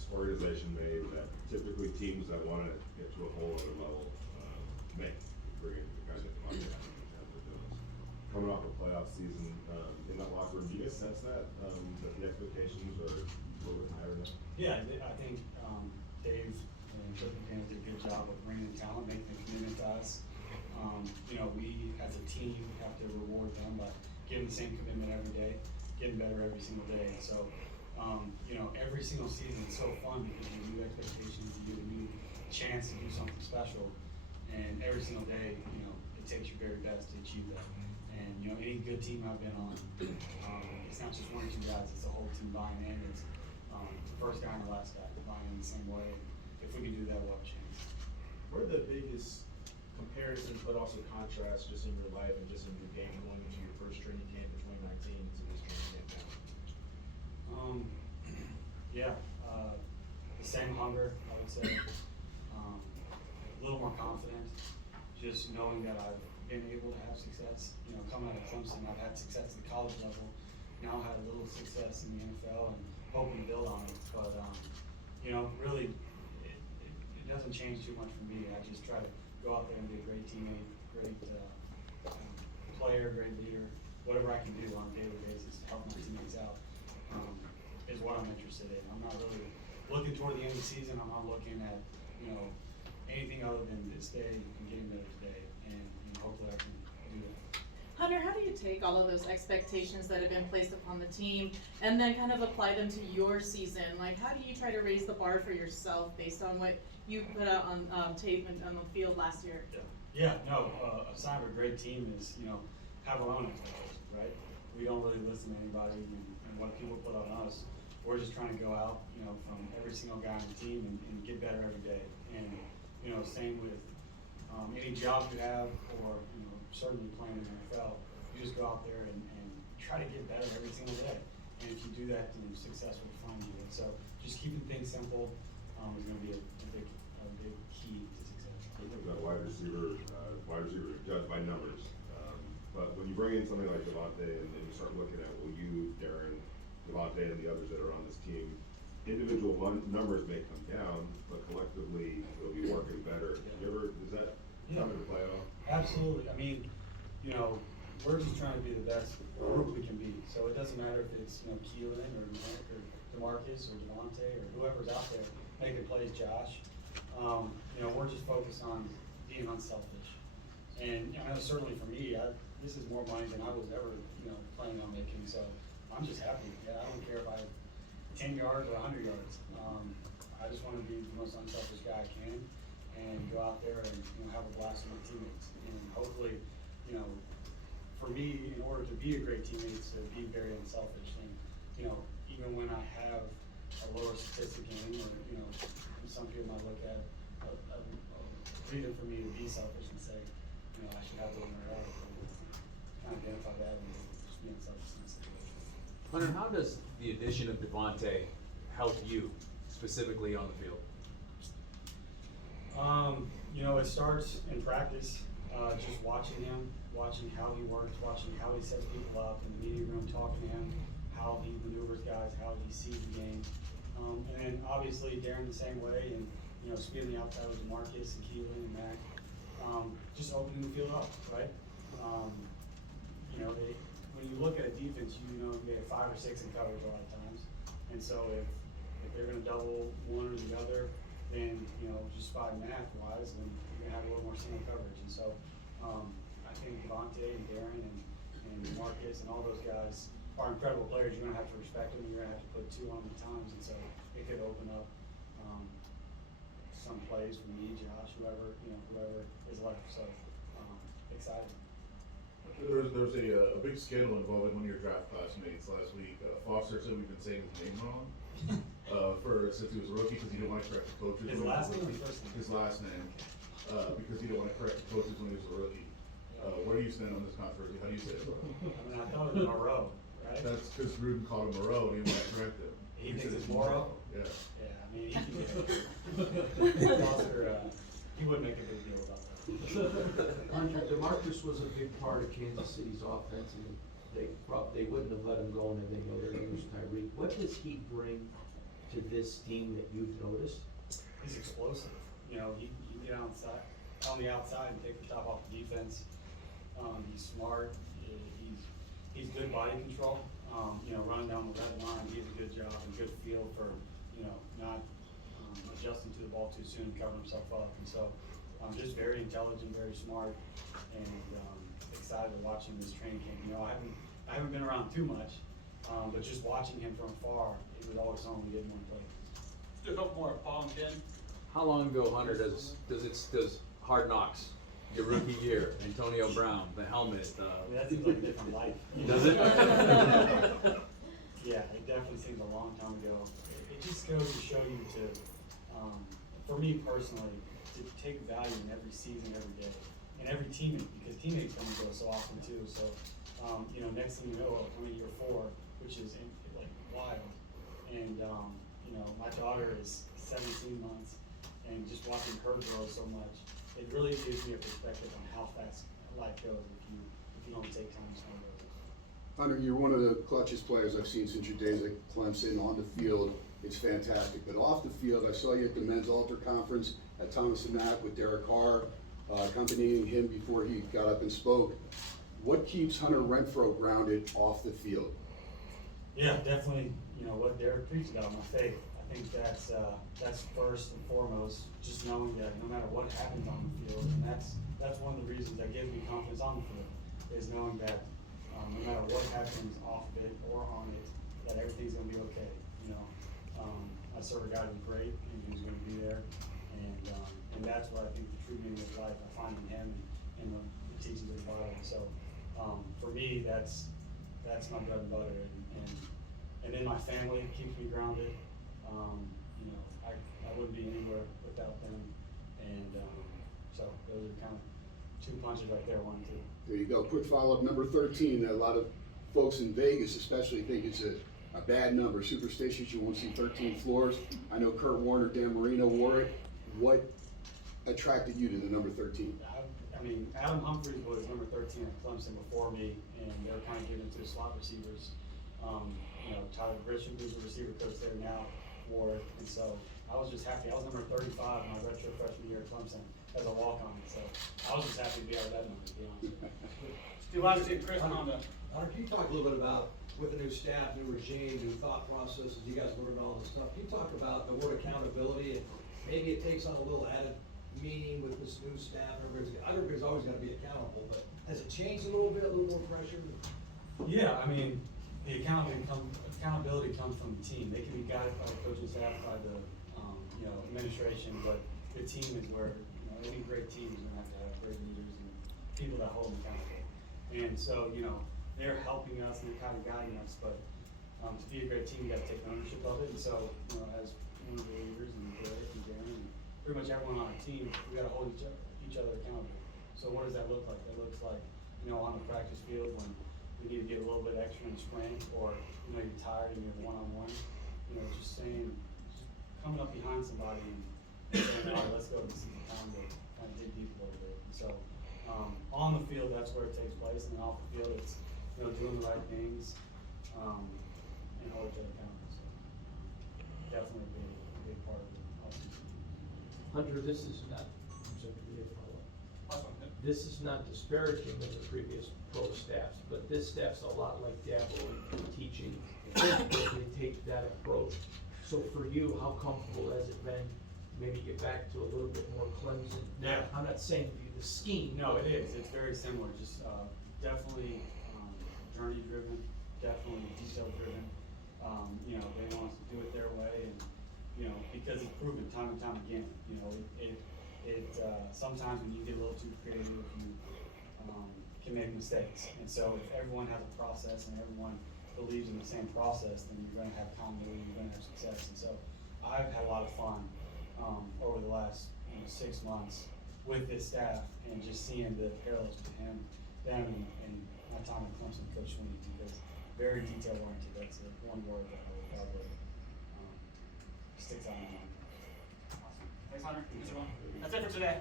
this organization made that typically teams that want to get to a whole other level make, bringing the guys that come out there and doing this. Coming off a playoff season in that locker room, do you guys sense that the expectations are a little bit higher now? Yeah, I think Dave and Coach McCann did a good job of bringing the talent, making the commitment to us. You know, we as a team have to reward them by giving the same commitment every day, getting better every single day. So, you know, every single season is so fun because you have new expectations, you get a new chance to do something special, and every single day, you know, it takes your very best to achieve that. And you know, any good team I've been on, it's not just one or two guys; it's the whole team buying in. It's the first guy and the last guy buying in the same way. If we can do that, we'll have a chance. What are the biggest comparisons, but also contrasts, just in your life and just in your game going into your first training camp in 2019 to this training camp now? Yeah, the same hunger, I would say. A little more confident, just knowing that I've been able to have success. You know, coming out of Clemson, I've had success at the college level. Now I had a little success in the NFL and hoping to build on it. But, you know, really, it doesn't change too much for me. I just try to go out there and be a great teammate, great player, great leader, whatever I can do on a daily basis to help my teammates out is what I'm interested in. I'm not really looking toward the end of the season. I'm not looking at, you know, anything other than this day and getting better today. And you know, hopefully I can do that. Hunter, how do you take all of those expectations that have been placed upon the team and then kind of apply them to your season? Like, how do you try to raise the bar for yourself based on what you put out on tape and on the field last year? Yeah, no, a sign of a great team is, you know, have our own expectations, right? We don't really listen to anybody and what people put on us. We're just trying to go out, you know, from every single guy on the team and get better every day. And, you know, same with any job you have or, you know, certainly playing in the NFL, you just go out there and try to get better every single day. And if you do that, then success will find you. And so just keeping things simple is going to be a big key to success. That wide receiver is judged by numbers. But when you bring in something like Devontae and you start looking at, well, you, Darren, Devontae, and the others that are on this team, individual numbers may come down, but collectively they'll be working better. Does that come into play at all? Absolutely. I mean, you know, we're just trying to be the best group we can be. So it doesn't matter if it's, you know, Keelan or Nick or DeMarcus or Devontae or whoever's out there making plays, Josh. You know, we're just focused on being unselfish. And I know certainly for me, this is more money than I was ever, you know, planning on making. So I'm just happy. Yeah, I don't care if I have 10 yards or 100 yards. I just want to be the most unselfish guy I can and go out there and, you know, have a blast with my teammates. And hopefully, you know, for me, in order to be a great teammate, is to be very unselfish. And, you know, even when I have a lower statistic game, or, you know, some people might look at a reason for me to be selfish and say, you know, I should have a little more help. Kind of identify that and just being selfish in the situation. Hunter, how does the addition of Devontae help you specifically on the field? You know, it starts in practice, just watching him, watching how he works, watching how he sets people up in the meeting room, talking to him, how he maneuvers guys, how he sees the game. And then obviously Darren the same way, and, you know, speeding the outside with DeMarcus and Keelan and Mac, just opening the field up, right? You know, when you look at a defense, you know you get 5 or 6 in coverage a lot of times. And so if they're going to double one or the other, then, you know, just by math-wise, then you're going to have a little more single coverage. And so I think Devontae and Darren and Marcus and all those guys are incredible players. You're going to have to respect them, and you're going to have to put 2 on them at times. And so it could open up some plays for me, Josh, whoever is left. So excited. There was a big scandal involving one of your draft classmates last week. Foster said we've been saying his name wrong since he was a rookie because he didn't want to correct the coaches. His last name or first name? His last name, because he didn't want to correct the coaches when he was a rookie. Where do you stand on this controversy? How do you say it? I mean, I thought it was Moreau, right? That's because Rudin called him Moreau and he didn't want to correct him. He thinks it's Morrow? Yeah. Yeah, I mean, he wouldn't make a big deal about that. Hunter, DeMarcus was a big part of Kansas City's offense, and they wouldn't have let him go, and they know they're going to lose Tyreek. What does he bring to this team that you've noticed? He's explosive. You know, he can get outside, on the outside and take the top off the defense. He's smart. He's good body control. You know, running down the red line, he has a good job and good feel for, you know, not adjusting to the ball too soon, covering himself up. And so, just very intelligent, very smart, and excited to watch him this training camp. You know, I haven't been around too much, but just watching him from afar, it was always something we didn't want to play. Do a couple more, Paul and Ken. How long ago, Hunter, does Hard Knocks, your rookie year, Antonio Brown, the helmet, I mean, that seems like a different life. Does it? Yeah, it definitely seems a long time ago. It just goes to show you to, for me personally, to take value in every season, every day, and every teammate, because teammates come and go so often too. So, you know, next thing you know, I'm in year 4, which is like wild. And, you know, my daughter is 17 months, and just watching her grow so much, it really gives me a perspective on how fast life goes if you don't take time to spend with it. Hunter, you're one of the clutchest players I've seen since your days at Clemson. On the field, it's fantastic. But off the field, I saw you at the men's altar conference at Thomas and Mack with Derek Carr, accompanying him before he got up and spoke. What keeps Hunter Renfrow grounded off the field? Yeah, definitely, you know, what Derek preached about, my faith. I think that's first and foremost, just knowing that no matter what happens on the field, and that's one of the reasons that gives me confidence on the field, is knowing that no matter what happens off of it or on it, that everything's gonna be okay, you know. I serve a guy who's great, and who's gonna be there, and that's what I think the true meaning of life I find in him and the teachings of the Bible. So, for me, that's my bread and butter, and then my family keeps me grounded. You know, I wouldn't be anywhere without them, and so those are kind of 2 punches right there, 1 and 2. There you go. Quick follow-up, number 13. A lot of folks in Vegas especially think it's a bad number. Superstitious, you won't see 13 floors. I know Kurt Warner, Dan Marino wore it. What attracted you to the number 13? I mean, Adam Humphries was number 13 at Clemson before me, and they were kind of giving it to slot receivers. You know, Tyler Grisham, who's the receiver coach there now, wore it, and so I was just happy. I was number 35 my retro freshman year at Clemson as a walk-on, so I was just happy to be out of that number, to be honest. Steve Audacy and Chris Honda. Hunter, can you talk a little bit about, with the new staff, new regime, new thought processes, you guys learned all this stuff, can you talk about the word accountability, and maybe it takes on a little added meaning with this new staff, everybody's always gonna be accountable, but has it changed a little bit, a little more pressure? Yeah, I mean, the accountability comes from the team. They can be guided by the coaching staff, by the, you know, administration, but the team is where, you know, any great team is gonna have to have great leaders and people that hold them accountable. And so, you know, they're helping us and they're kind of guiding us, but to be a great team, you gotta take ownership of it. And so, you know, as one of the leaders and Derek and Darren and pretty much everyone on our team, we gotta hold each other accountable. So what does that look like? That looks like, you know, on the practice field when we need to get a little bit extra in the sprint, or, you know, you're tired and you're one-on-one, you know, just coming up behind somebody and saying, all right, let's go, this is the time to kind of dig deep a little bit. And so, on the field, that's where it takes place, and then off the field, it's, you know, doing the right things, and hold each other accountable. So, definitely a big part of it. Hunter, this is not, I'm sorry, do you have a follow-up? Awesome. This is not disparaging of the previous pro staffs, but this staff's a lot like Dabo in teaching. They take that approach. So for you, how comfortable has it been? Maybe get back to a little bit more Clemson. Yeah. I'm not saying the scheme. No, it is. It's very similar. Just definitely journey driven, definitely detail driven. You know, they want us to do it their way, and you know, because it's proven time and time again. You know, sometimes when you get a little too creative, you can make mistakes. And so if everyone has a process and everyone believes in the same process, then you're going to have continuity, you're going to have success. And so I've had a lot of fun over the last 6 months with this staff, and just seeing the parallels between them and my time at Clemson, Coach Sweeney, because very detail oriented. That's the one word that probably sticks out in my mind. Awesome. Thanks, Hunter. That's it for today.